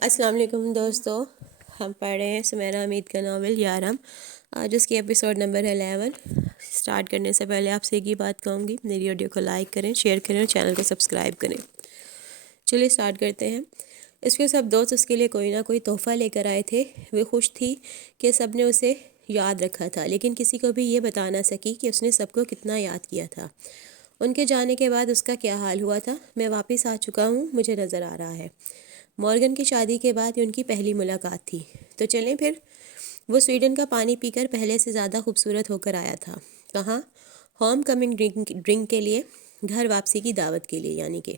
السلام علیکم دوستو، ہم پڑھ رہے ہیں سمیرہ حمید کا ناول یارم۔ آج اس کی ایپیسوڈ نمبر 11۔ سٹارٹ کرنے سے پہلے آپ سے ایک ہی بات کہوں گی، میری آڈیو کو لائک کریں، شیئر کریں اور چینل کو سبسکرائب کریں۔ چلیے سٹارٹ کرتے ہیں۔ اس کے سب دوست اس کے لیے کوئی نہ کوئی تحفہ لے کر آئے تھے۔ وہ خوش تھی کہ سب نے اسے یاد رکھا تھا، لیکن کسی کو بھی یہ بتا نہ سکی کہ اس نے سب کو کتنا یاد کیا تھا۔ ان کے جانے کے بعد اس کا کیا حال ہوا تھا، میں واپس آ چکا ہوں، مجھے نظر آ رہا ہے۔ مورگن کی شادی کے بعد یہ ان کی پہلی ملاقات تھی، تو چلیں پھر۔ وہ سویڈن کا پانی پی کر پہلے سے زیادہ خوبصورت ہو کر آیا تھا۔ کہاں؟ ہوم کمنگ ڈرنک کے لیے، گھر واپسی کی دعوت کے لیے، یعنی کہ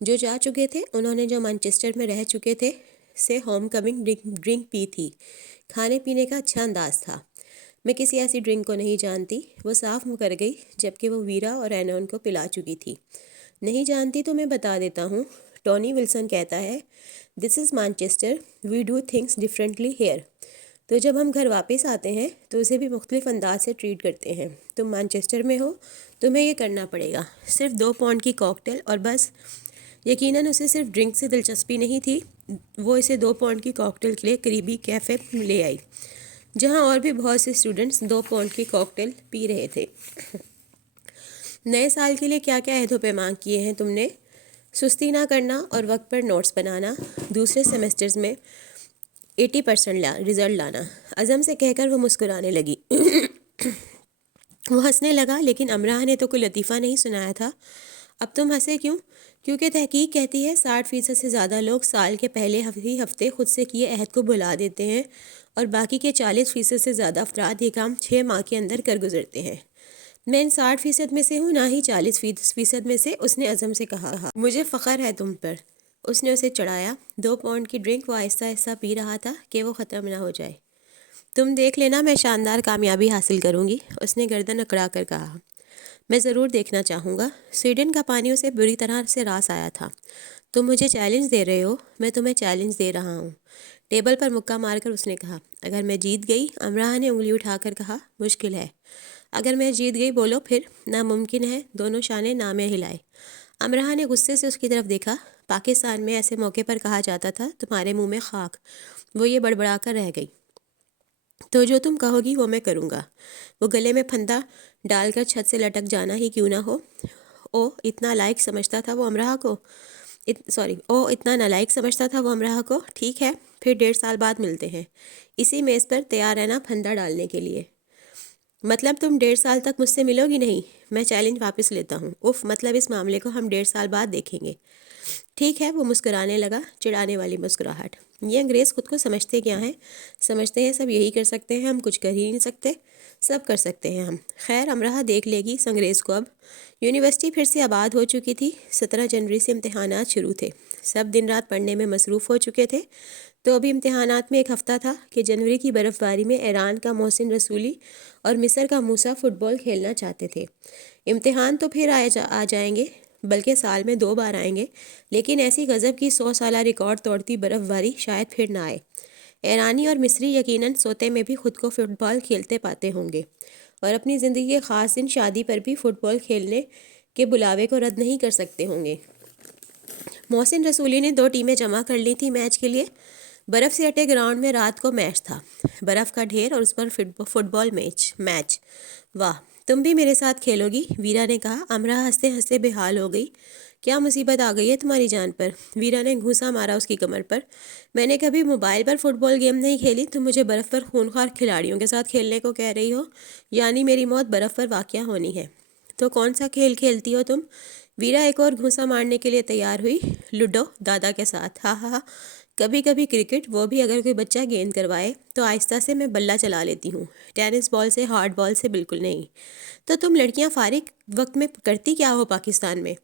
جو جا چکے تھے انہوں نے جو مانچسٹر میں رہ چکے تھے سے ہوم کمنگ ڈرنک پی تھی۔ کھانے پینے کا اچھا انداز تھا۔ میں کسی ایسی ڈرنک کو نہیں جانتی، وہ صاف منہ کر گئی، جبکہ وہ ویرا اور اینون کو پلا چکی تھی۔ نہیں جانتی تو میں بتا دیتا ہوں، ٹونی ولسن کہتا ہے، this is Manchester, we do things differently here. تو جب ہم گھر واپس آتے ہیں تو اسے بھی مختلف انداز سے ٹریٹ کرتے ہیں۔ تم مانچسٹر میں ہو، تمہیں یہ کرنا پڑے گا، صرف 2 پاؤنڈ کی کاکٹیل اور بس۔ یقیناً اسے صرف ڈرنک سے دلچسپی نہیں تھی، وہ اسے 2 پاؤنڈ کی کاکٹیل کے لیے قریبی کیفے لے آئی، جہاں اور بھی بہت سے اسٹوڈنٹس 2 پاؤنڈ کی کاکٹیل پی رہے تھے۔ نئے سال کے لیے کیا کیا عہد و پیمان کیے ہیں تم نے؟ سستی نہ کرنا اور وقت پر نوٹس بنانا، دوسرے سیمسٹرز میں 80% رزلٹ لانا۔ عزم سے کہہ کر وہ مسکرانے لگی۔ وہ ہنسنے لگا، لیکن امراہ نے تو کوئی لطیفہ نہیں سنایا تھا۔ اب تم ہنسے کیوں؟ کیونکہ تحقیق کہتی ہے 60% سے زیادہ لوگ سال کے پہلے ہی ہفتے خود سے کیے عہد کو بھلا دیتے ہیں، اور باقی کے 40% سے زیادہ افراد یہ کام 6 ماہ کے اندر کر گزرتے ہیں۔ میں ان 60% میں سے ہوں، نہ ہی 40% میں سے، اس نے عزم سے کہا۔ مجھے فخر ہے تم پر۔ اس نے اسے چڑھایا۔ 2 پاؤنڈ کی ڈرنک وہ آہستہ آہستہ پی رہا تھا کہ وہ ختم نہ ہو جائے۔ تم دیکھ لینا، میں شاندار کامیابی حاصل کروں گی، اس نے گردن اکڑا کر کہا۔ میں ضرور دیکھنا چاہوں گا۔ سویڈن کا پانی اسے بری طرح سے راس آیا تھا۔ تم مجھے چیلنج دے رہے ہو؟ میں تمہیں چیلنج دے رہا ہوں، ٹیبل پر مکہ مار کر اس نے کہا۔ اگر میں جیت گئی؟ امراہ نے انگلی اٹھا کر کہا۔ مشکل ہے۔ اگر میں جیت گئی بولو پھر۔ ناممکن ہے، دونوں شانے نامے ہلائے۔ امراہ نے غصے سے اس کی طرف دیکھا۔ پاکستان میں ایسے موقع پر کہا جاتا تھا، تمہارے منہ میں خاک۔ وہ یہ بڑبڑا کر رہ گئی۔ تو جو تم کہو گی وہ میں کروں گا۔ وہ گلے میں پھندا ڈال کر چھت سے لٹک جانا ہی کیوں نہ ہو۔ اتنا نالائق سمجھتا تھا وہ امراہ کو۔ ٹھیک ہے، پھر 1.5 سال بعد ملتے ہیں، اسی میز پر تیار رہنا پھندا ڈالنے کے لیے۔ مطلب تم 1.5 سال تک مجھ سے ملو گی نہیں؟ میں چیلنج واپس لیتا ہوں۔ مطلب اس معاملے کو ہم 1.5 سال بعد دیکھیں گے۔ ٹھیک ہے، وہ مسکرانے لگا، چڑھانے والی مسکراہٹ۔ یہ انگریز خود کو سمجھتے کیا ہیں؟ سمجھتے ہیں سب یہی کر سکتے ہیں، ہم کچھ کر ہی نہیں سکتے۔ سب کر سکتے ہیں ہم۔ خیر، امراہ دیکھ لے گی اس انگریز کو اب۔ یونیورسٹی پھر سے آباد ہو چکی تھی۔ 17 جنوری سے امتحانات شروع تھے۔ سب دن رات پڑھنے میں مصروف ہو چکے تھے، تو ابھی امتحانات میں 1 ہفتہ تھا کہ جنوری کی برف باری میں ایران کا محسن رسولی اور مصر کا موسیٰ فٹ بال کھیلنا چاہتے تھے۔ امتحان تو پھر آ جائیں گے، بلکہ سال میں 2 بار آئیں گے، لیکن ایسی غضب کی 100 سالہ ریکارڈ توڑتی برف باری شاید پھر نہ آئے۔ ایرانی اور مصری یقیناً سوتے میں بھی خود کو فٹ بال کھیلتے پاتے ہوں گے، اور اپنی زندگی کے خاص دن شادی پر بھی فٹ بال کھیلنے کے بلاوے کو رد نہیں کر سکتے ہوں گے۔ محسن رسولی نے 2 ٹیمیں جمع کر لی تھی میچ کے لیے۔ برف سے اٹے گراؤنڈ میں رات کو میچ تھا، برف کا ڈھیر اور اس پر فٹ بال میچ۔ واہ، تم بھی میرے ساتھ کھیلو گی؟ ویرا نے کہا۔ امراہ ہنستے ہنستے بے حال ہو گئی۔ کیا مصیبت آ گئی ہے تمہاری جان پر؟ ویرا نے گھونسا مارا اس کی کمر پر۔ میں نے کبھی موبائل پر فٹ بال گیم نہیں کھیلی، تم مجھے برف پر خونخوار کھلاڑیوں کے ساتھ کھیلنے کو کہہ رہی ہو؟ یعنی میری موت برف پر واقع ہونی ہے؟ تو کون سا کھیل کھیلتی ہو تم؟ ویرا ایک اور گھونسا مارنے کے لیے تیار ہوئی۔ لوڈو دادا کے ساتھ، ہاں ہاں، کبھی کبھی کرکٹ، وہ بھی اگر کوئی بچہ گیند کروائے تو آہستہ سے میں بلہ چلا لیتی ہوں، ٹینس بال سے، ہارڈ بال سے بالکل نہیں۔ تو تم لڑکیاں فارغ وقت میں کرتی کیا ہو پاکستان میں؟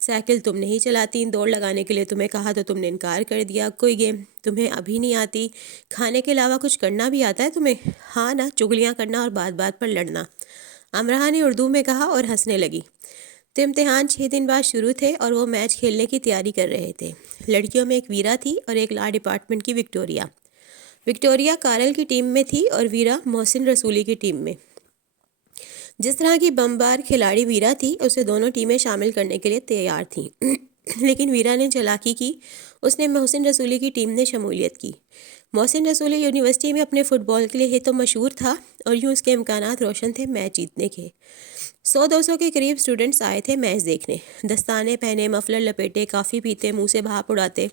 سائیکل تم نہیں چلاتی، دوڑ لگانے کے لیے تمہیں کہا تو تم نے انکار کر دیا، کوئی گیم تمہیں ابھی نہیں آتی، کھانے کے علاوہ کچھ کرنا بھی آتا ہے تمہیں؟ ہاں نا، چغلیاں کرنا اور بات بات پر لڑنا، امراہ نے اردو میں کہا اور ہنسنے لگی۔ تو امتحان 6 دن بعد شروع تھے اور وہ میچ کھیلنے کی تیاری کر رہے تھے۔ لڑکیوں میں ایک ویرا تھی اور ایک لا ڈپارٹمنٹ کی وکٹوریا کارل کی ٹیم میں تھی اور ویرا محسن رسولی کی ٹیم میں۔ جس طرح کی بمبار کھلاڑی ویرا تھی، اسے دونوں ٹیمیں شامل کرنے کے لیے تیار تھیں۔ لیکن ویرا نے چالاکی کی، اس نے محسن رسولی کی ٹیم نے شمولیت کی۔ محسن رسولی یونیورسٹی میں اپنے فٹ بال کے لیے تو مشہور تھا، اور یوں اس کے امکانات روشن تھے میچ جیتنے کے۔ 100-200 کے قریب اسٹوڈنٹس آئے تھے میچ دیکھنے، دستانے پہنے، مفلر لپیٹے، کافی پیتے، منہ سے بھاپ اڑاتے،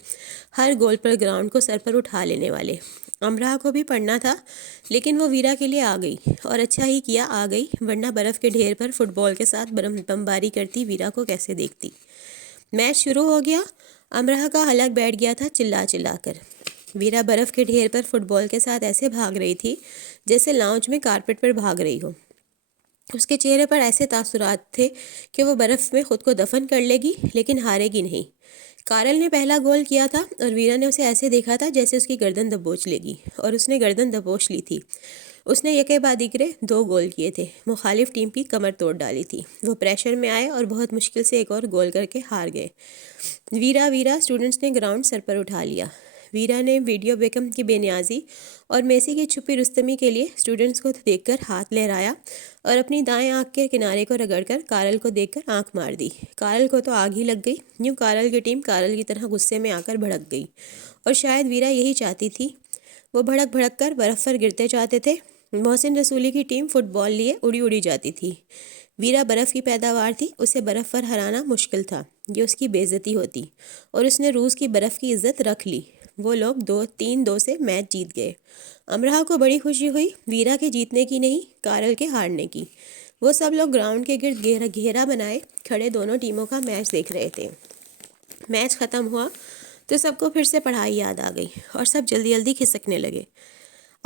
ہر گول پر گراؤنڈ کو سر پر اٹھا لینے والے۔ امرا کو بھی پڑھنا تھا، لیکن وہ ویرا کے لیے آ گئی، اور اچھا ہی کیا آ گئی، ورنہ برف کے ڈھیر پر فٹ بال کے ساتھ بمباری کرتی ویرا کو کیسے دیکھتی۔ میچ شروع ہو گیا۔ امرا کا حلق بیٹھ گیا تھا چلا چلا کر۔ ویرا برف کے ڈھیر پر فٹ بال کے ساتھ ایسے بھاگ رہی تھی جیسے لاؤنج میں کارپٹ پر بھاگ رہی ہو۔ اس کے چہرے پر ایسے تاثرات تھے کہ وہ برف میں خود کو دفن کر لے گی، لیکن ہارے گی نہیں۔ کارل نے پہلا گول کیا تھا، اور ویرا نے اسے ایسے دیکھا تھا جیسے اس کی گردن دبوچ لے گی، اور اس نے گردن دبوچ لی تھی۔ اس نے یکے بعد دیگرے 2 گول کیے تھے، مخالف ٹیم کی کمر توڑ ڈالی تھی۔ وہ پریشر میں آئے اور بہت مشکل سے ایک اور گول کر کے ہار گئے۔ ویرا اسٹوڈنٹس نے گراؤنڈ سر پر اٹھا لیا۔ ویرا نے ویڈیو بیکم کی بے نیازی اور میسی کی چھپی رستمی کے لیے اسٹوڈنٹس کو دیکھ کر ہاتھ لہرایا، اور اپنی دائیں آنکھ کے کنارے کو رگڑ کر کارل کو دیکھ کر آنکھ مار دی۔ کارل کو تو آگ ہی لگ گئی، یوں کارل کی ٹیم کارل کی طرح غصے میں آ کر بھڑک گئی، اور شاید ویرا یہی چاہتی تھی۔ وہ بھڑک بھڑک کر برف پر گرتے جاتے تھے۔ محسن رسولی کی ٹیم فٹ بال لیے اڑی اڑی جاتی تھی۔ ویرا برف کی پیداوار تھی، اسے برف پر ہرانا مشکل تھا، یہ اس کی بے عزتی ہوتی، اور اس نے روس کی برف کی عزت رکھ لی۔ وہ لوگ 3-2 سے میچ جیت گئے۔ امرا کو بڑی خوشی ہوئی، ویرا کے جیتنے کی نہیں، کارل کے ہارنے کی۔ وہ سب لوگ گراؤنڈ کے گرد گھیرا بنائے کھڑے دونوں ٹیموں کا میچ دیکھ رہے تھے۔ میچ ختم ہوا تو سب کو پھر سے پڑھائی یاد آ گئی، اور سب جلدی جلدی کھسکنے لگے۔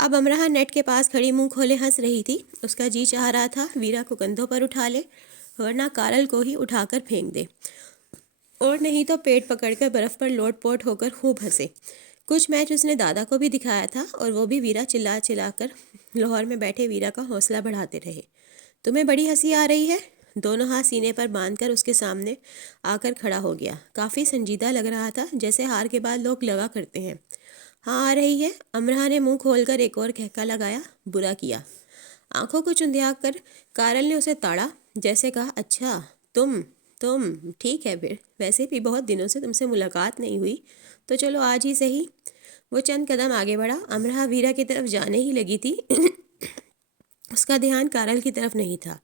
اب امرا نیٹ کے پاس کھڑی منہ کھولے ہنس رہی تھی۔ اس کا جی چاہ رہا تھا ویرا کو کندھوں پر اٹھا لے، ورنہ کارل کو ہی اٹھا کر پھینک دے، اور نہیں تو پیٹ پکڑ کر برف پر لوٹ پوٹ ہو کر خوب ہنسے۔ کچھ میچ اس نے دادا کو بھی دکھایا تھا، اور وہ بھی ویرا چلا چلا کر لاہور میں بیٹھے ویرا کا حوصلہ بڑھاتے رہے۔ تمہیں بڑی ہنسی آ رہی ہے؟ دونوں ہاتھ سینے پر باندھ کر اس کے سامنے آ کر کھڑا ہو گیا۔ کافی سنجیدہ لگ رہا تھا، جیسے ہار کے بعد لوگ لگا کرتے ہیں۔ ہاں آ رہی ہے۔ امرا نے منہ کھول کر ایک اور کہکا لگایا۔ برا کیا۔ آنکھوں کو چندیا کر کارل نے اسے تاڑا، جیسے کہا اچھا تم ٹھیک ہے، پھر ویسے بھی بہت دنوں سے تم سے ملاقات نہیں ہوئی، تو چلو آج ہی صحیح۔ وہ چند قدم آگے بڑھا۔ امرا ویرا کی طرف جانے ہی لگی تھی، اس کا دھیان کارل کی طرف نہیں تھا۔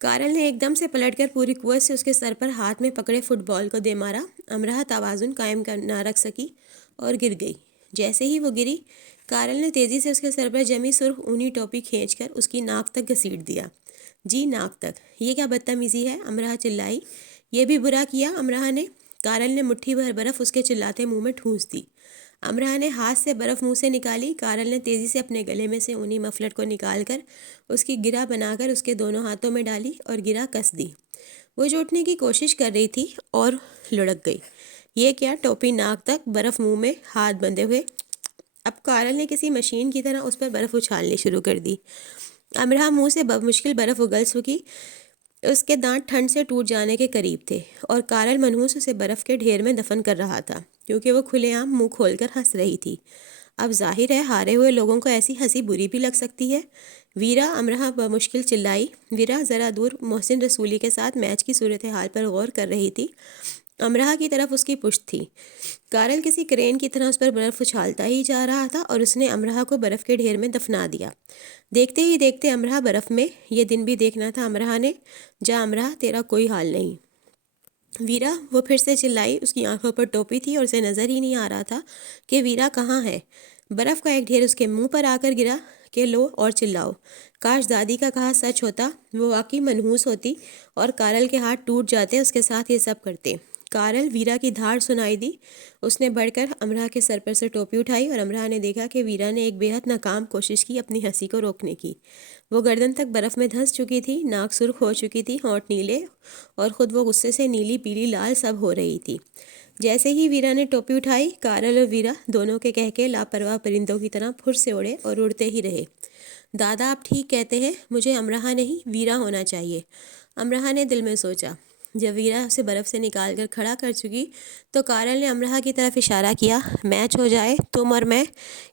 کارل نے ایک دم سے پلٹ کر پوری قوت سے اس کے سر پر ہاتھ میں پکڑے فٹ بال کو دے مارا۔ امرا توازن قائم نہ رکھ سکی اور گر گئی۔ جیسے ہی وہ گری، کارل نے تیزی سے اس کے سر پر جمی سرخ اونی ٹوپی کھینچ کر اس کی ناک تک گھسیٹ دیا۔ جی ناک تک؟ یہ کیا بدتمیزی ہے؟ امرا چلائی۔ یہ بھی برا کیا امرا نے۔ کارل نے مٹھی بھر برف اس کے چلاتے منہ میں ٹھونس دی۔ امرا نے ہاتھ سے برف منہ سے نکالی۔ کارل نے تیزی سے اپنے گلے میں سے اونی مفلر کو نکال کر اس کی گرہ بنا کر اس کے دونوں ہاتھوں میں ڈالی اور گرہ کس دی۔ وہ جو اٹھنے کی کوشش کر رہی تھی اور لڑک گئی۔ یہ کیا؟ ٹوپی ناک تک، برف منہ میں، ہاتھ بندھے ہوئے۔ اب کارل نے کسی مشین کی طرح اس پر برف اچھالنی شروع کر دی۔ امرا منہ سے بمشکل برف اگل سکی۔ اس کے دانت ٹھنڈ سے ٹوٹ جانے کے قریب تھے، اور کارل منحوس اسے برف کے ڈھیر میں دفن کر رہا تھا، کیونکہ وہ کھلے عام منہ کھول کر ہنس رہی تھی۔ اب ظاہر ہے ہارے ہوئے لوگوں کو ایسی ہنسی بری بھی لگ سکتی ہے۔ ویرا، امرا بمشکل چلائی۔ ویرا ذرا دور محسن رسولی کے ساتھ میچ کی صورتحال پر غور کر رہی تھی۔ امرا کی طرف اس کی پشت تھی۔ کارل کسی کرین کی طرح اس پر برف اچھالتا ہی جا رہا تھا، اور اس نے امرا کو برف کے ڈھیر میں دفنا دیا۔ دیکھتے ہی دیکھتے امرا برف میں۔ یہ دن بھی دیکھنا تھا امرا نے۔ جا امرا، تیرا کوئی حال نہیں۔ ویرا، وہ پھر سے چلائی۔ اس کی آنکھوں پر ٹوپی تھی، اور اسے نظر ہی نہیں آ رہا تھا کہ ویرا کہاں ہے۔ برف کا ایک ڈھیر اس کے منہ پر آ کر گرا کہ لو اور چلاؤ۔ کاش دادی کا کہا سچ ہوتا، وہ واقعی منحوس ہوتی، اور کارل کے ہاتھ ٹوٹ جاتے اس کے ساتھ یہ سب کرتے۔ کارل، ویرا کی دھاڑ سنائی دی۔ اس نے بڑھ کر امرا کے سر پر سے ٹوپی اٹھائی، اور امرا نے دیکھا کہ ویرا نے ایک بے حد ناکام کوشش کی اپنی ہنسی کو روکنے کی۔ وہ گردن تک برف میں دھنس چکی تھی، ناک سرخ ہو چکی تھی، ہونٹ نیلے، اور خود وہ غصے سے نیلی پیلی لال سب ہو رہی تھی۔ جیسے ہی ویرا نے ٹوپی اٹھائی، کارل اور ویرا دونوں کے کہکے لاپرواہ پرندوں کی طرح پھر سے اڑے اور اڑتے ہی رہے۔ دادا آپ ٹھیک کہتے ہیں، مجھے امرا نہیں ویرا ہونا چاہیے، امرا نے دل میں سوچا۔ جب ویرا اسے برف سے نکال کر کھڑا کر چکی تو کارل نے امرا کی طرف اشارہ کیا۔ میچ ہو جائے، تم اور میں۔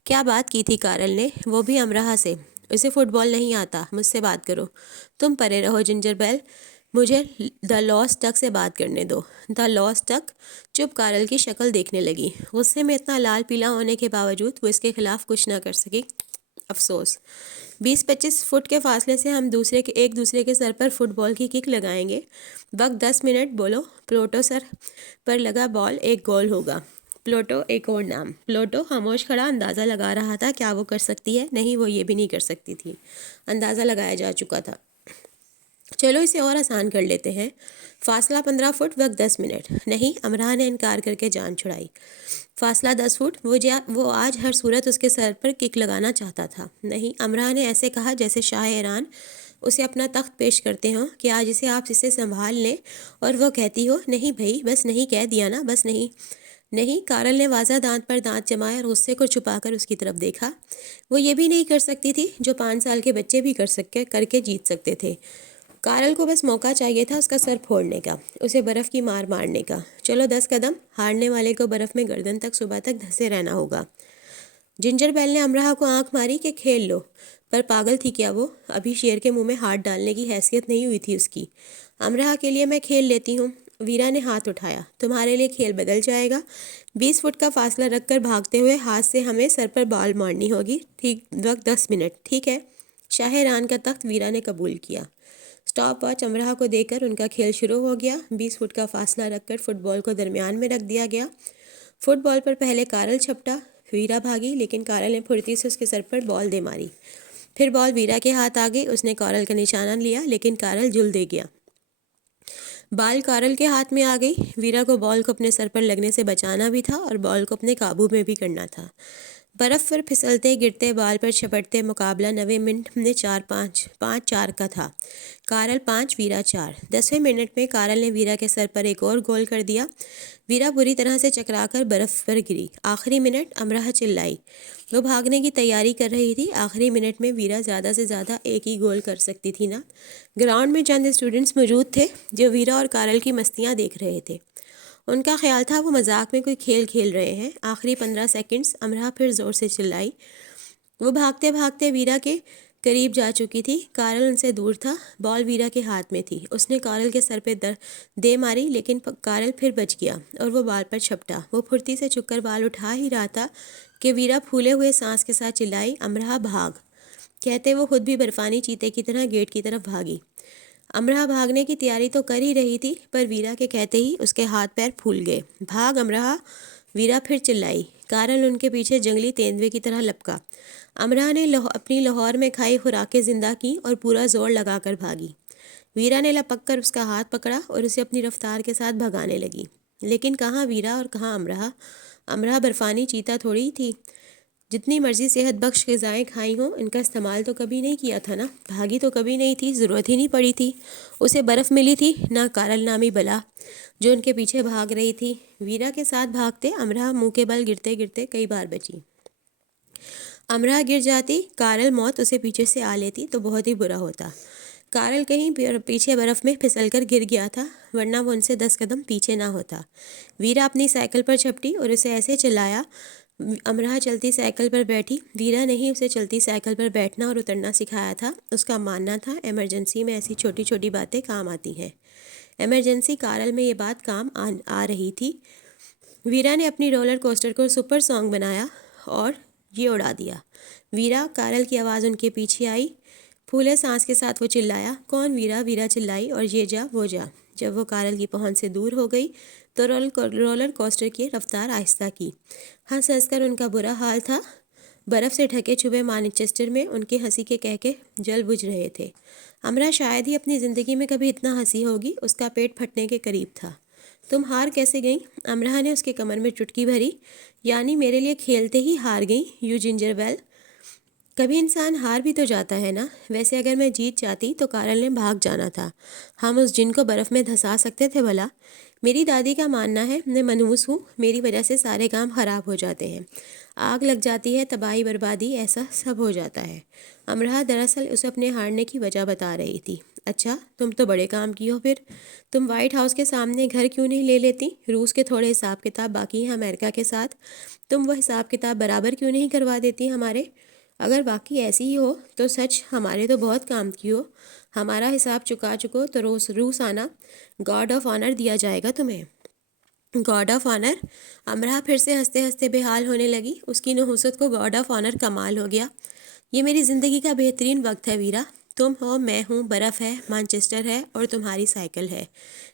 کیا بات کی تھی کارل نے، وہ بھی امرا سے؟ اسے فٹ بال نہیں آتا، مجھ سے بات کرو۔ تم پرے رہو جنجر بیل۔ مجھے دا لاسٹ ڈک سے بات کرنے دو۔ دا لاسٹ ڈک چپ کارل کی شکل دیکھنے لگی۔ غصے میں اتنا لال پیلا ہونے کے باوجود وہ اس کے خلاف کچھ نہ کر سکی۔ افسوس، 20-25 فٹ کے فاصلے سے ہم ایک دوسرے کے سر پر فٹ بال کی کک لگائیں گے۔ وقت 10 منٹ۔ بولو۔ پلوٹو سر پر لگا بال ایک گول ہوگا۔ پلوٹو ایک اور نام۔ پلوٹو خاموش کھڑا اندازہ لگا رہا تھا کیا وہ کر سکتی ہے؟ نہیں، وہ یہ بھی نہیں کر سکتی تھی، اندازہ لگایا جا چکا تھا۔ چلو اسے اور آسان کر لیتے ہیں۔ فاصلہ 15 فٹ، وقت 10 منٹ۔ نہیں، امرا نے انکار کر کے جان چھڑائی۔ فاصلہ 10 فٹ، وہ آج ہر صورت اس کے سر پر کک لگانا چاہتا تھا۔ نہیں، امرا نے ایسے کہا جیسے شاہ ایران اسے اپنا تخت پیش کرتے ہوں کہ آج آپ اسے سنبھال لیں، اور وہ کہتی ہو نہیں بھائی، بس نہیں کہہ دیا نا، بس نہیں۔ نہیں، کارل نے واضح دانت پر دانت جمائے اور غصے کو چھپا کر اس کی طرف دیکھا۔ وہ یہ بھی نہیں کر سکتی تھی جو 5 سال کے بچے بھی کر کے جیت سکتے تھے۔ کارل کو بس موقع چاہیے تھا اس کا سر پھوڑنے کا، اسے برف کی مار مارنے کا۔ چلو 10 قدم، ہارنے والے کو برف میں گردن تک صبح تک دھسے رہنا ہوگا۔ جنجر بیل نے امرا کو آنکھ ماری کہ کھیل لو، پر پاگل تھی کیا وہ؟ ابھی شیر کے منہ میں ہاتھ ڈالنے کی حیثیت نہیں ہوئی تھی اس کی۔ امرا کے لیے میں کھیل لیتی ہوں۔ ویرا نے ہاتھ اٹھایا۔ تمہارے لیے کھیل بدل جائے گا۔ 20 فٹ کا فاصلہ رکھ کر بھاگتے ہوئے ہاتھ سے ہمیں سر پر بال مارنی ہوگی۔ ٹھیک، وقت 10 منٹ۔ ٹھیک ہے۔ شاہ ایران کا تخت ویرا نے قبول کیا۔ سٹاپ واچ امرا کو دے کر ان کا کھیل شروع ہو گیا۔ 20 فٹ کا فاصلہ رکھ کر فٹ بال کو درمیان میں رکھ دیا گیا۔ فٹ بال پر پہلے کارل چھپٹا، ویرا بھاگی، لیکن کارل نے پھرتی سے اس کے سر پر بال دے ماری۔ پھر بال ویرا کے ہاتھ آ گئی، اس نے کارل کا نشانہ لیا، لیکن کارل جل دے گیا۔ بال کارل کے ہاتھ میں آ گئی۔ ویرا کو بال کو اپنے سر پر لگنے سے بچانا بھی تھا اور بال کو اپنے قابو میں بھی کرنا تھا۔ برف پر پھسلتے گرتے بال پر چھپٹتے مقابلہ 90 منٹ میں 5-4 کا تھا۔ Carl 5، Vera 4۔ 10ویں منٹ میں کارل نے ویرا کے سر پر ایک اور گول کر دیا۔ ویرا بری طرح سے چکرا کر برف پر گری۔ آخری منٹ، امرا چلائی۔ وہ بھاگنے کی تیاری کر رہی تھی۔ آخری منٹ میں ویرا زیادہ سے زیادہ ایک ہی گول کر سکتی تھی نا۔ گراؤنڈ میں چند اسٹوڈنٹس موجود تھے جو ویرا اور کارل کی مستیاں دیکھ رہے تھے۔ ان کا خیال تھا وہ مذاق میں کوئی کھیل کھیل رہے ہیں۔ آخری 15 سیکنڈز، امرا پھر زور سے چلائی۔ وہ بھاگتے بھاگتے ویرا کے قریب جا چکی تھی۔ کارل ان سے دور تھا۔ بال ویرا کے ہاتھ میں تھی۔ اس نے کارل کے سر پہ دے ماری، لیکن کارل پھر بچ گیا اور وہ بال پر چھپٹا۔ وہ پھرتی سے چھک کر بال اٹھا ہی رہا تھا کہ ویرا پھولے ہوئے سانس کے ساتھ چلائی، امرا بھاگ! کہتے وہ خود بھی برفانی چیتے کی طرح گیٹ کی طرف بھاگی۔ امرا بھاگنے کی تیاری تو کر ہی رہی تھی، پر ویرا کے کہتے ہی اس کے ہاتھ پیر پھول گئے۔ بھاگ امرا! ویرا پھر چلائی۔ کارل ان کے پیچھے جنگلی تیندوے کی طرح لپکا۔ امرا نے اپنی لاہور میں کھائی خوراکیں زندہ کی اور پورا زور لگا کر بھاگی۔ ویرا نے لپک کر اس کا ہاتھ پکڑا اور اسے اپنی رفتار کے ساتھ بھگانے لگی۔ لیکن کہاں ویرا اور کہاں امرا؟ امرا برفانی چیتا تھوڑی تھی۔ جتنی مرضی صحت بخش غذائیں کھائی ہوں، ان کا استعمال تو کبھی نہیں کیا تھا نا۔ بھاگی تو کبھی نہیں تھی، ضرورت ہی نہیں پڑی تھی۔ اسے برف ملی تھی، نہ کارل نامی بلا جو ان کے پیچھے بھاگ رہی تھی۔ ویرا کے ساتھ بھاگتے امرا منہ کے بل گرتے گرتے کئی بار بچی۔ امرا گر جاتی، کارل موت اسے پیچھے سے آ لیتی تو بہت ہی برا ہوتا۔ کارل کہیں پیچھے برف میں پھسل کر گر گیا تھا، ورنہ وہ ان سے 10 قدم پیچھے نہ ہوتا۔ ویرا اپنی سائیکل پر چھپٹی اور اسے ایسے چلایا۔ امرا چلتی سائیکل پر بیٹھی۔ ویرا نے ہی اسے چلتی سائیکل پر بیٹھنا اور اترنا سکھایا تھا۔ اس کا ماننا تھا ایمرجنسی میں ایسی چھوٹی چھوٹی باتیں کام آتی ہیں۔ ایمرجنسی کارل میں یہ بات کام آ رہی تھی۔ ویرا نے اپنی رولر کوسٹر کو سپر سانگ بنایا اور یہ اڑا دیا۔ ویرا! کارل کی آواز ان کے پیچھے آئی۔ پھولے سانس کے ساتھ وہ چلایا، کون ویرا؟ ویرا چلائی، اور یہ جا وہ جا۔ جب وہ کارل کی پہنچ سے دور ہو گئی تو رولر کوسٹر کی رفتار آہستہ کی۔ ہنس ہنس کر ان کا برا حال تھا۔ برف سے ڈھکے چھپے مانچسٹر میں ان کے ہنسی کے کہکے جل بجھ رہے تھے۔ امرا شاید ہی اپنی زندگی میں کبھی اتنا ہنسی ہوگی، اس کا پیٹ پھٹنے کے قریب تھا۔ تم ہار کیسے گئیں؟ امرا نے اس کے کمر میں چٹکی بھری۔ یعنی میرے لیے کھیلتے ہی ہار گئیں، یو جنجر بیل؟ کبھی انسان ہار بھی تو جاتا ہے نا۔ ویسے اگر میں جیت جاتی تو کارل نے بھاگ جانا تھا، ہم اس جن کو برف میں دھسا سکتے تھے بھلا۔ میری دادی کا ماننا ہے میں منحوس ہوں، میری وجہ سے سارے کام خراب ہو جاتے ہیں، آگ لگ جاتی ہے، تباہی بربادی، ایسا سب ہو جاتا ہے۔ امرا دراصل اسے اپنے ہارنے کی وجہ بتا رہی تھی۔ اچھا، تم تو بڑے کام کی ہو پھر۔ تم وائٹ ہاؤس کے سامنے گھر کیوں نہیں لے لیتی؟ روس کے تھوڑے حساب کتاب باقی ہیں امریکہ کے ساتھ، تم وہ حساب کتاب برابر کیوں نہیں کروا دیتی ہمارے؟ اگر واقعی ایسی ہی ہو تو سچ ہمارے تو بہت کام کی ہو. ہمارا حساب چکا چکو تو روزانہ گارڈ آف آنر دیا جائے گا تمہیں. Guard of honour? امرا پھر سے ہنستے ہنستے بے حال ہونے لگی. اس کی نحوست کو گارڈ آف آنر کمال ہو گیا. یہ میری زندگی کا بہترین وقت ہے ویرا. تم ہو، میں ہوں، برف ہے، مانچسٹر ہے اور تمہاری سائیکل ہے.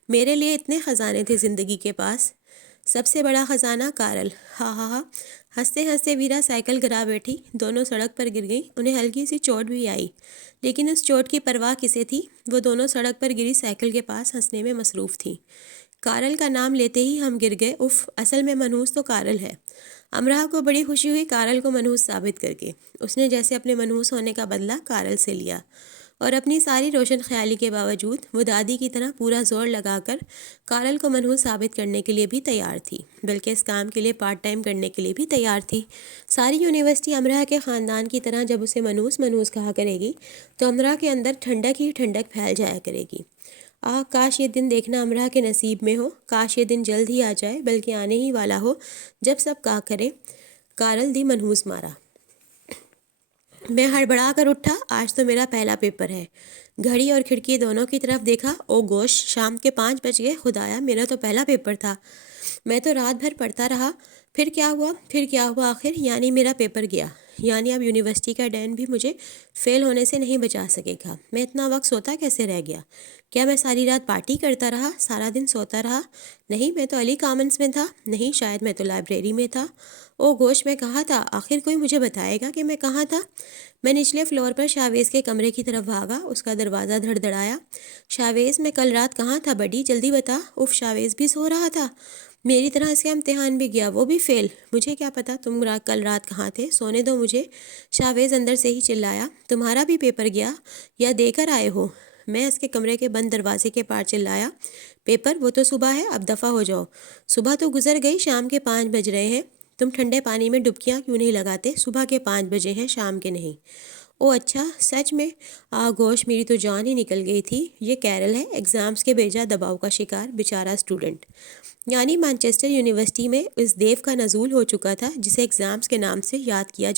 میرے لیے اتنے خزانے تھے زندگی کے پاس. سب سے بڑا خزانہ کارل. ہاں ہاں ہاں. ہنستے ہنستے ویرا سائیکل گرا بیٹھی. دونوں سڑک پر گر گئیں. انہیں ہلکی سی چوٹ بھی آئی، لیکن اس چوٹ کی پرواہ کسے تھی؟ وہ دونوں سڑک پر گری سائیکل کے پاس ہنسنے میں مصروف تھیں. کارل کا نام لیتے ہی ہم گر گئے. اف، اصل میں منحوس تو کارل ہے. امرا کو بڑی خوشی ہوئی کارل کو منحوس ثابت کر کے. اس نے جیسے اپنے منحوس ہونے کا بدلہ کارل سے لیا، اور اپنی ساری روشن خیالی کے باوجود وہ دادی کی طرح پورا زور لگا کر کارل کو منحوس ثابت کرنے کے لیے بھی تیار تھی، بلکہ اس کام کے لیے پارٹ ٹائم کرنے کے لیے بھی تیار تھی. ساری یونیورسٹی امرا کے خاندان کی طرح جب اسے منحوس منحوس کہا کرے گی تو امرا کے اندر ٹھنڈک ہی ٹھنڈک پھیل جایا کرے گی. کاش یہ دن دیکھنا امرا کے نصیب میں ہو. کاش یہ دن جلد ہی آ جائے، بلکہ آنے ہی والا ہو، جب سب کہا کرے کارل دی منحوس مارا. میں ہڑبڑا کر اٹھا. آج تو میرا پہلا پیپر ہے. گھڑی اور کھڑکی دونوں کی طرف دیکھا. او گوش، شام کے 5 بج گئے. خدایا، میرا تو پہلا پیپر تھا. میں تو رات بھر پڑھتا رہا. پھر کیا ہوا آخر؟ یعنی میرا پیپر گیا. یعنی اب یونیورسٹی کا ڈین بھی مجھے فیل ہونے سے نہیں بچا سکے گا. میں اتنا وقت سوتا کیسے رہ گیا؟ کیا میں ساری رات پارٹی کرتا رہا، سارا دن سوتا رہا؟ نہیں، میں تو علی کامنس میں تھا. نہیں، شاید میں تو لائبریری میں تھا. او گوش، میں کہاں تھا آخر؟ کوئی مجھے بتائے گا کہ میں کہاں تھا؟ میں نچلے فلور پر شاویز کے کمرے کی طرف بھاگا. اس کا دروازہ دھڑ دھڑایا. شاویز، میں کل رات کہاں تھا بڈی؟ جلدی بتا. اف، شاویز بھی سو رہا تھا. میری طرح اس کا امتحان بھی گیا، وہ بھی فیل. مجھے کیا پتا تم کل رات کہاں تھے. سونے دو مجھے. شاویز اندر سے ہی چلایا. تمہارا بھی پیپر گیا یا دے کر آئے ہو؟ میں اس کے کمرے کے بند دروازے کے پار چلایا. پیپر؟ وہ تو صبح ہے، اب دفعہ ہو جاؤ. صبح تو گزر گئی، شام کے 5 بج رہے ہیں. تم ٹھنڈے پانی میں ڈبکیاں کیوں نہیں لگاتے؟ صبح کے 5 بجے ہیں، شام کے نہیں. او اچھا، سچ میں؟ گوش، میری تو جان ہی نکل گئی تھی. یہ کیرل ہے، ایگزامز کے بیجا دباؤ کا شکار بیچارہ اسٹوڈنٹ. یعنی مانچسٹر یونیورسٹی میں اس دیو کا نزول ہو چکا تھا جسے ایگزامز کے نام سے یاد کیا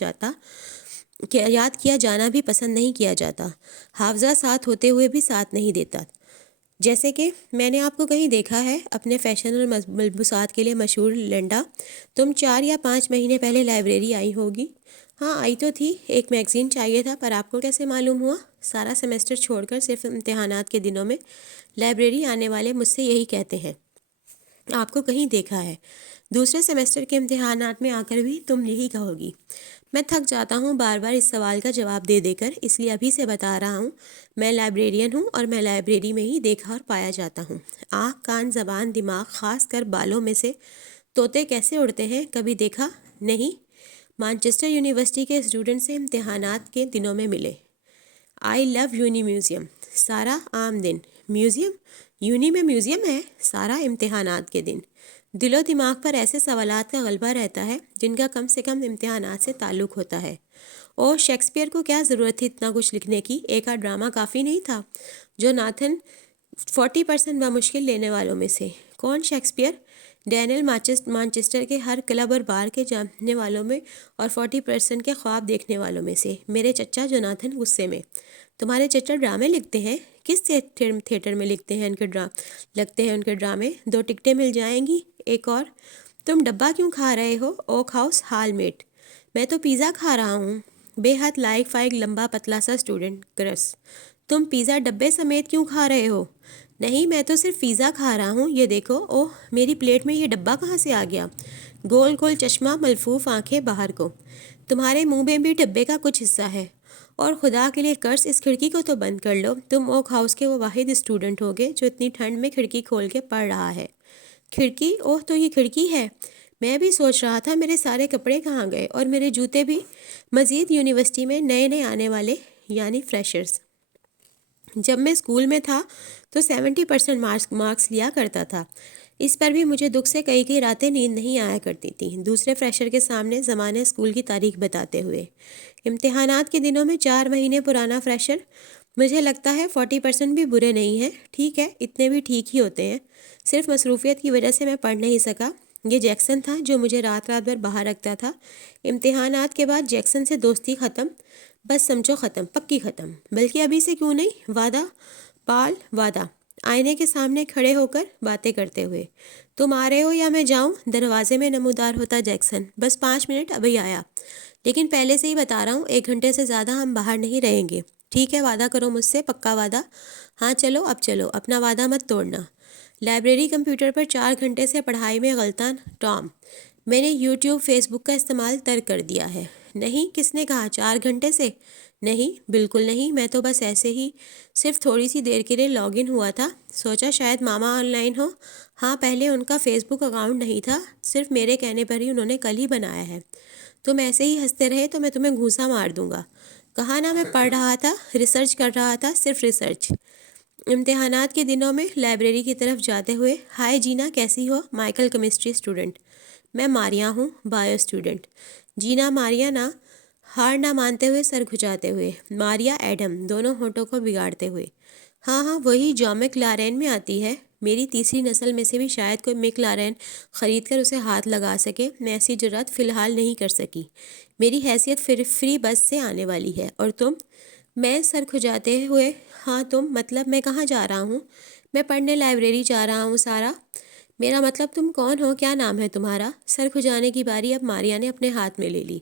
جانا بھی پسند نہیں کیا جاتا. حافظہ ساتھ ہوتے ہوئے بھی ساتھ نہیں دیتا. جیسے کہ میں نے آپ کو کہیں دیکھا ہے اپنے فیشن اور ملبوسات کے لیے مشہور لنڈا. تم 4 یا 5 مہینے پہلے لائبریری آئی ہوگی. ہاں، آئی تو تھی. ایک میگزین چاہیے تھا. پر آپ کو کیسے معلوم ہوا؟ سارا سیمسٹر چھوڑ کر صرف امتحانات کے دنوں میں لائبریری آنے والے مجھ سے یہی کہتے ہیں. آپ کو کہیں دیکھا ہے. دوسرے سیمسٹر کے امتحانات میں آ کر بھی تم یہی کہو گی. میں تھک جاتا ہوں بار بار اس سوال کا جواب دے دے کر، اس لیے ابھی سے بتا رہا ہوں. میں لائبریرین ہوں اور میں لائبریری میں ہی دیکھا اور پایا جاتا ہوں. آنکھ، کان، زبان، دماغ، خاص کر بالوں میں سے طوطے کیسے اڑتے ہیں، کبھی دیکھا نہیں؟ مانچسٹر یونیورسٹی کے اسٹوڈنٹ سے امتحانات کے دنوں میں ملے. آئی لو یونی میوزیم. سارا عام دن میوزیم؟ یونی میں میوزیم ہے؟ سارا امتحانات کے دن. دل و دماغ پر ایسے سوالات کا غلبہ رہتا ہے جن کا کم سے کم امتحانات سے تعلق ہوتا ہے. اور شیکسپیئر کو کیا ضرورت تھی اتنا کچھ لکھنے کی؟ ایک آدھ ڈرامہ کافی نہیں تھا؟ جو ناتھن 40% بمشکل لینے والوں میں سے. کون شیکسپیئر؟ ڈینیل مانچسٹر کے ہر کلب اور بار کے جاننے والوں میں اور 40% کے خواب دیکھنے والوں میں سے. میرے چچا جوناتھن غصے میں. تمہارے چچا ڈرامے لکھتے ہیں؟ کس تھیٹر میں لگتے ہیں ان کے ڈرامے؟ 2 ٹکٹیں مل جائیں گی. ایک اور. تم ڈبہ کیوں کھا رہے ہو؟ اوک ہاؤس ہال میٹ. میں تو پیزا کھا رہا ہوں. بے حد لائق فائق لمبا پتلا سا اسٹوڈنٹ. گرس. تم پیزا ڈبے سمیت کیوں کھا رہے ہو؟ نہیں، میں تو صرف پیزا کھا رہا ہوں. یہ دیکھو. اوہ، میری پلیٹ میں یہ ڈبہ کہاں سے آ گیا؟ گول گول چشمہ، ملفوف آنکھیں باہر کو. تمہارے منہ میں بھی ڈبے کا کچھ حصہ ہے. اور خدا کے لیے کرس، اس کھڑکی کو تو بند کر لو. تم اوک ہاؤس کے وہ واحد اسٹوڈنٹ ہوگے جو اتنی ٹھنڈ میں کھڑکی کھول کے پڑھ رہا ہے. کھڑکی؟ اوہ، تو یہ کھڑکی ہے. میں بھی سوچ رہا تھا میرے سارے کپڑے کہاں گئے، اور میرے جوتے بھی. مزید یونیورسٹی میں نئے آنے والے یعنی فریشرز. جب میں اسکول میں تھا تو 70% مارکس لیا کرتا تھا. اس پر بھی مجھے دکھ سے کئی راتیں نیند نہیں آیا کرتی تھی دوسرے فریشر کے سامنے زمانے اسکول کی تاریخ بتاتے ہوئے. امتحانات کے دنوں میں 4 مہینے پرانا فریشر. مجھے لگتا ہے 40% بھی برے نہیں ہیں. ٹھیک ہے، اتنے بھی ٹھیک ہی ہوتے ہیں. صرف مصروفیت کی وجہ سے میں پڑھ نہیں سکا. یہ جیکسن تھا جو مجھے رات رات بھر باہر رکھتا تھا۔ امتحانات کے بعد جیکسن سے دوستی ختم، بس سمجھو ختم، پکی ختم۔ بلکہ ابھی سے کیوں نہیں، وعدہ پال وعدہ، آئینے کے سامنے کھڑے ہو کر باتیں کرتے ہوئے۔ تم آ رہے ہو یا میں جاؤں؟ دروازے میں نمودار ہوتا جیکسن۔ بس 5 منٹ، ابھی آیا، لیکن پہلے سے ہی بتا رہا ہوں 1 گھنٹے سے زیادہ ہم باہر نہیں رہیں گے۔ ٹھیک ہے، وعدہ کرو مجھ سے، پکا وعدہ؟ ہاں چلو اب چلو، اپنا وعدہ مت توڑنا۔ لائبریری کمپیوٹر پر 4 گھنٹے سے پڑھائی میں غلطان ٹام۔ میں نے یوٹیوب فیس بک کا استعمال ترک کر دیا ہے۔ نہیں، کس نے کہا 4 گھنٹے سے؟ نہیں، بالکل نہیں، میں تو بس ایسے ہی صرف تھوڑی سی دیر کے لیے لاگ ان ہوا تھا، سوچا شاید ماما آن لائن ہو۔ ہاں، پہلے ان کا فیس بک اکاؤنٹ نہیں تھا، صرف میرے کہنے پر ہی انہوں نے کل ہی بنایا ہے۔ تم ایسے ہی ہنستے رہے تو میں تمہیں گھونسا مار دوں گا۔ کہا نا میں پڑھ رہا تھا، ریسرچ کر رہا تھا، صرف ریسرچ۔ امتحانات کے دنوں میں لائبریری کی طرف جاتے ہوئے، ہائے جینا کیسی ہو؟ Michael chemistry student. میں ماریا ہوں، بایو اسٹوڈنٹ۔ جینا ماریا نہ، ہار نہ مانتے ہوئے سر کھچاتے ہوئے، ماریا ایڈم، دونوں ہونٹوں کو بگاڑتے ہوئے۔ ہاں ہاں، وہی جو مک لارین میں آتی ہے۔ میری تیسری نسل میں سے بھی شاید کوئی مک لارین خرید کر اسے ہاتھ لگا سکے، میں ایسی جرات فی الحال نہیں کر سکی۔ میری حیثیت فری بس سے آنے والی ہے، اور تم؟ میں سر کھجاتے ہوئے، ہاں تم، مطلب میں کہاں جا رہا ہوں؟ میں پڑھنے لائبریری جا رہا ہوں سارا۔ میرا مطلب تم کون ہو، کیا نام ہے تمہارا؟ سر کھجانے کی باری اب ماریا نے اپنے ہاتھ میں لے لی۔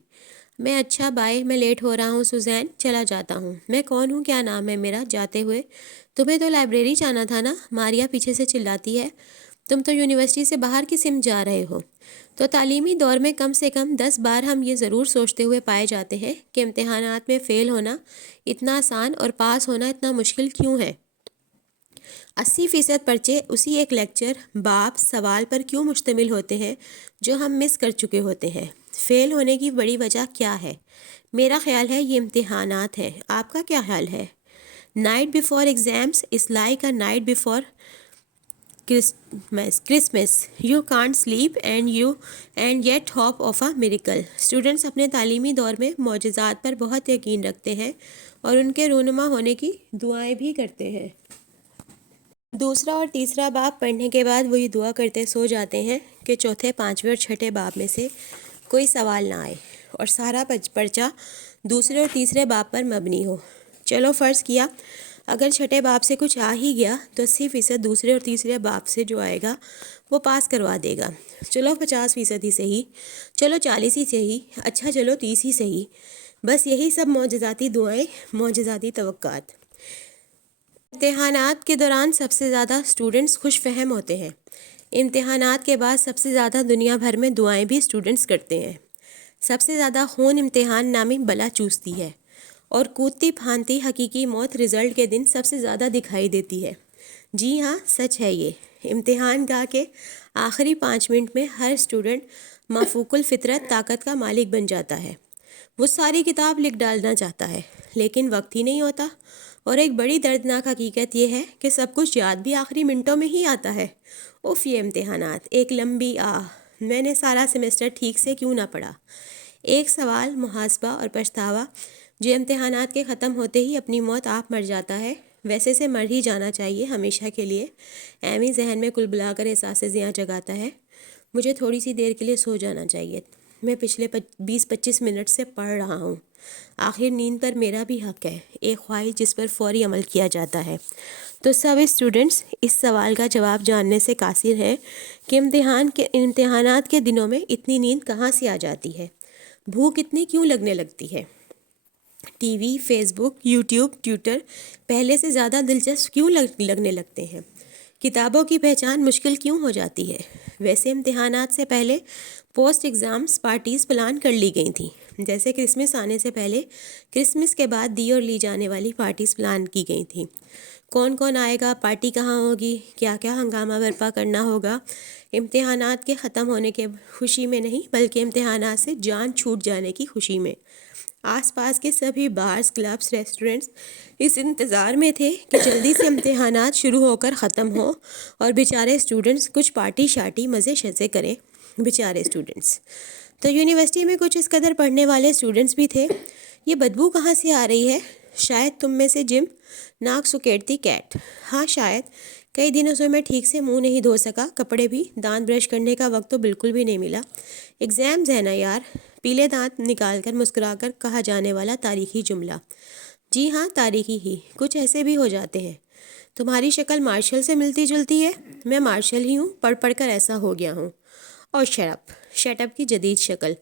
میں اچھا بائے، میں لیٹ ہو رہا ہوں سوزین، چلا جاتا ہوں۔ میں کون ہوں، کیا نام ہے میرا؟ جاتے ہوئے، تمہیں تو لائبریری جانا تھا نا؟ ماریا پیچھے سے چلاتی ہے۔ تم تو یونیورسٹی سے باہر کی سمت جا رہے ہو۔ تو تعلیمی دور میں کم سے کم 10 بار ہم یہ ضرور سوچتے ہوئے پائے جاتے ہیں کہ امتحانات میں فیل ہونا اتنا آسان اور پاس ہونا اتنا مشکل کیوں ہے۔ 80% پرچے اسی ایک لیکچر، باب، سوال پر کیوں مشتمل ہوتے ہیں جو ہم مس کر چکے ہوتے ہیں۔ فیل ہونے کی بڑی وجہ کیا ہے؟ میرا خیال ہے یہ امتحانات ہیں، آپ کا کیا خیال ہے؟ Night before exams is like a night before Christmas, you can't sleep and yet hope of a miracle. Students اپنے تعلیمی دور میں معجزات پر بہت یقین رکھتے ہیں اور ان کے رونما ہونے کی دعائیں بھی کرتے ہیں۔ دوسرا اور تیسرا باب پڑھنے کے بعد وہی دعا کرتے سو جاتے ہیں کہ چوتھے، 5ویں اور 6ٹھے باب میں سے کوئی سوال نہ آئے اور سارا پرچہ دوسرے اور تیسرے باب پر مبنی ہو۔ چلو فرض کیا اگر 6ٹھے باب سے کچھ آ ہی گیا تو 80% دوسرے اور تیسرے باب سے جو آئے گا وہ پاس کروا دے گا۔ چلو 50% ہی صحیح، چلو 40 ہی صحیح، اچھا چلو 30 ہی صحیح۔ بس یہی سب معجزاتی دعائیں، معجزاتی توقعات۔ امتحانات کے دوران سب سے زیادہ اسٹوڈنٹس خوش فہم ہوتے ہیں۔ امتحانات کے بعد سب سے زیادہ دنیا بھر میں دعائیں بھی اسٹوڈنٹس کرتے ہیں۔ سب سے زیادہ خون امتحان نامی بلا چوستی ہے، اور کودتی پھاندتی حقیقی موت رزلٹ کے دن سب سے زیادہ دکھائی دیتی ہے۔ جی ہاں، سچ ہے یہ۔ امتحان گاہ کے آخری 5 منٹ میں ہر اسٹوڈنٹ مافوق الفطرت طاقت کا مالک بن جاتا ہے۔ وہ ساری کتاب لکھ ڈالنا چاہتا ہے، لیکن وقت ہی نہیں ہوتا۔ اور ایک بڑی دردناک حقیقت یہ ہے کہ سب کچھ یاد بھی آخری منٹوں میں ہی آتا ہے۔ اف، یہ امتحانات، ایک لمبی میں نے سارا سیمسٹر ٹھیک سے کیوں نہ پڑھا۔ ایک سوال، محاسبہ اور پچھتاوا جو امتحانات کے ختم ہوتے ہی اپنی موت آپ مر جاتا ہے، ویسے سے مر ہی جانا چاہیے ہمیشہ کے لیے، ایویں ذہن میں کل بلا کر احساس زیاں جگاتا ہے۔ مجھے تھوڑی سی دیر کے لیے سو جانا چاہیے، میں پچھلے 20-25 منٹ سے پڑھ رہا ہوں۔ آخر نیند پر میرا بھی حق ہے، ایک خواہش جس پر فوری عمل کیا جاتا ہے۔ تو سب اسٹوڈنٹس اس سوال کا جواب جاننے سے قاصر ہیں کہ امتحانات کے دنوں میں اتنی نیند کہاں سے آ جاتی ہے؟ بھوک اتنی کیوں لگنے لگتی ہے؟ ٹی وی، فیس بک، یوٹیوب، ٹویٹر پہلے سے زیادہ دلچسپ کیوں لگنے لگتے ہیں؟ کتابوں کی پہچان مشکل کیوں ہو جاتی ہے؟ ویسے امتحانات سے پہلے پوسٹ ایگزامس پارٹیز پلان کر لی گئی تھیں، جیسے کرسمس آنے سے پہلے کرسمس کے بعد دی اور لی جانے والی پارٹیز پلان کی گئی تھیں۔ کون کون آئے گا، پارٹی کہاں ہوگی، کیا کیا ہنگامہ برپا کرنا ہوگا، امتحانات کے ختم ہونے کے خوشی میں نہیں بلکہ امتحانات سے جان چھوٹ جانے کی خوشی میں۔ آس پاس کے سبھی بارز، کلبس، ریسٹورنٹس اس انتظار میں تھے کہ جلدی سے امتحانات شروع ہو کر ختم ہو اور بیچارے اسٹوڈنٹس کچھ پارٹی شارٹی مزے شزے کریں۔ بیچارے اسٹوڈنٹس تو یونیورسٹی میں کچھ اس قدر پڑھنے والے اسٹوڈنٹس بھی تھے۔ یہ بدبو کہاں سے آ رہی ہے؟ شاید تم میں سے جم، ناک سکیڑتی کیٹ۔ ہاں شاید، کئی دنوں سے میں ٹھیک سے منہ نہیں دھو سکا، کپڑے بھی، دانت برش کرنے کا وقت تو بالکل بھی نہیں ملا۔ ایگزامز ہے نا یار، پیلے دانت نکال کر مسکرا کر کہا جانے والا تاریخی جملہ۔ جی ہاں، تاریخی ہی، کچھ ایسے بھی ہو جاتے ہیں۔ تمہاری شکل مارشل سے ملتی جلتی ہے، میں مارشل ہی ہوں، پڑھ پڑھ کر ایسا ہو گیا ہوں۔ اور شٹ اپ کی جدید شکل۔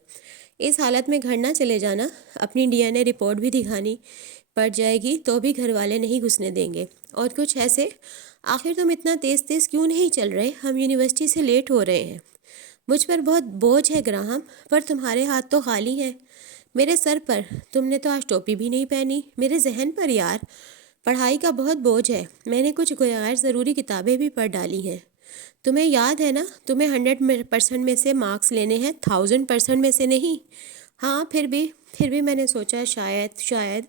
اس حالت میں گھر نہ چلے جانا، اپنی ڈی این اے رپورٹ بھی دکھانی پڑ جائے گی تو بھی گھر والے نہیں گھسنے دیں گے۔ اور کچھ ایسے، آخر تم اتنا تیز تیز کیوں نہیں چل رہے، ہم یونیورسٹی سے لیٹ ہو رہے ہیں۔ مجھ پر بہت بوجھ ہے گراہم، پر تمہارے ہاتھ تو خالی ہیں۔ میرے سر پر، تم نے تو آج ٹوپی بھی نہیں پہنی۔ میرے ذہن پر یار، پڑھائی کا بہت بوجھ ہے، میں نے کچھ غیر ضروری کتابیں بھی پڑھ ڈالی ہیں۔ تمہیں یاد ہے نا، تمہیں 100% میں سے مارکس لینے ہیں، 1000% میں سے نہیں۔ ہاں، پھر بھی میں نے سوچا شاید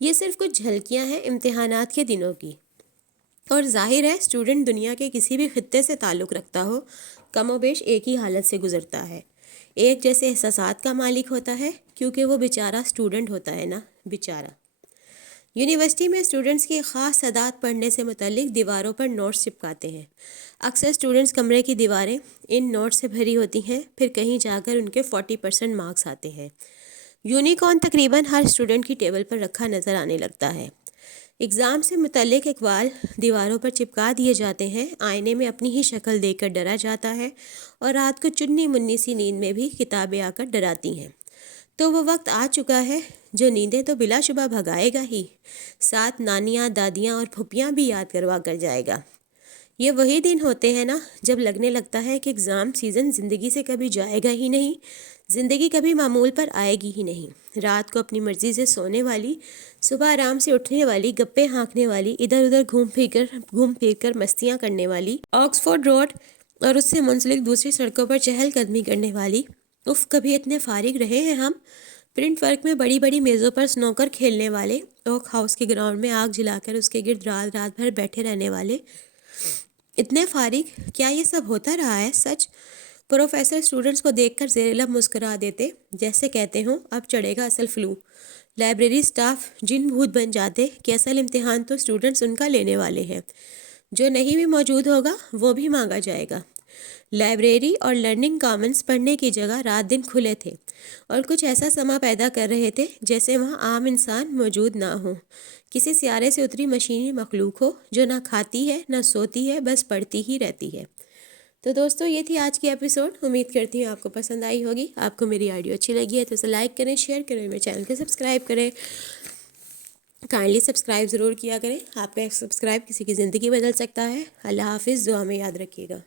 یہ صرف کچھ جھلکیاں ہیں امتحانات کے دنوں کی۔ اور ظاہر ہے اسٹوڈنٹ دنیا کے کسی بھی خطے سے تعلق رکھتا ہو، کم و بیش ایک ہی حالت سے گزرتا ہے، ایک جیسے احساسات کا مالک ہوتا ہے، کیونکہ وہ بیچارہ اسٹوڈنٹ ہوتا ہے نا، بیچارہ۔ یونیورسٹی میں اسٹوڈنٹس کی خاص سادات پڑھنے سے متعلق دیواروں پر نوٹس چپکاتے ہیں۔ اکثر اسٹوڈنٹس کمرے کی دیواریں ان نوٹس سے بھری ہوتی ہیں، پھر کہیں جا کر ان کے 40% مارکس آتے ہیں۔ یونیکارن تقریباً ہر اسٹوڈنٹ کی ٹیبل پر رکھا نظر آنے لگتا ہے۔ ایگزام سے متعلق اقوال دیواروں پر چپکا دیے جاتے ہیں، آئینے میں اپنی ہی شکل دیکھ کر ڈرا جاتا ہے، اور رات کو چنی منی سی نیند میں بھی کتابیں آ کر ڈراتی ہیں۔ تو وہ وقت آ چکا ہے جو نیندیں تو بلا شبہ بھگائے گا ہی، ساتھ نانیاں، دادیاں اور پھپھیاں بھی یاد کروا کر جائے گا۔ یہ وہی دن ہوتے ہیں نا جب لگنے لگتا ہے کہ ایگزام سیزن زندگی سے کبھی جائے گا ہی نہیں، زندگی کبھی معمول پر آئے گی ہی نہیں۔ رات کو اپنی مرضی سے سونے والی، صبح آرام سے اٹھنے والی، گپے ہانکنے والی، ادھر ادھر گھوم پھر کر مستیاں کرنے والی، آکسفورڈ روڈ اور اس سے منسلک دوسری سڑکوں پر چہل قدمی کرنے والی۔ کبھی اتنے فارغ رہے ہیں ہم۔ پرنٹ ورک میں بڑی بڑی میزوں پر سنوکر کھیلنے والے، اوک ہاؤس کے گراؤنڈ میں آگ جلا کر اس کے گرد رات رات بھر بیٹھے رہنے والے، اتنے فارغ۔ کیا یہ سب ہوتا رہا ہے سچ؟ پروفیسر اسٹوڈنٹس کو دیکھ کر زیر لب مسکرا دیتے، جیسے کہتے ہوں اب چڑھے گا اصل فلو۔ لائبریری سٹاف جن بھوت بن جاتے کہ اصل امتحان تو اسٹوڈنٹس ان کا لینے والے ہیں، جو نہیں بھی موجود ہوگا وہ بھی مانگا جائے گا۔ لائبریری اور لرننگ کامنز پڑھنے کی جگہ رات دن کھلے تھے، اور کچھ ایسا سما پیدا کر رہے تھے جیسے وہاں عام انسان موجود نہ ہو، کسی سیارے سے اتری مشینی مخلوق ہو جو نہ کھاتی ہے نہ سوتی ہے، بس پڑھتی ہی رہتی ہے۔ تو دوستو، یہ تھی آج کی ایپیسوڈ۔ امید کرتی ہوں آپ کو پسند آئی ہوگی۔ آپ کو میری آڈیو اچھی لگی ہے تو اسے لائک کریں، شیئر کریں، میرے چینل کو سبسکرائب کریں، کائنڈلی سبسکرائب ضرور کیا کریں۔ آپ کا ایک سبسکرائب کسی کی زندگی بدل سکتا ہے۔ اللہ حافظ، دعا میں یاد رکھیے گا۔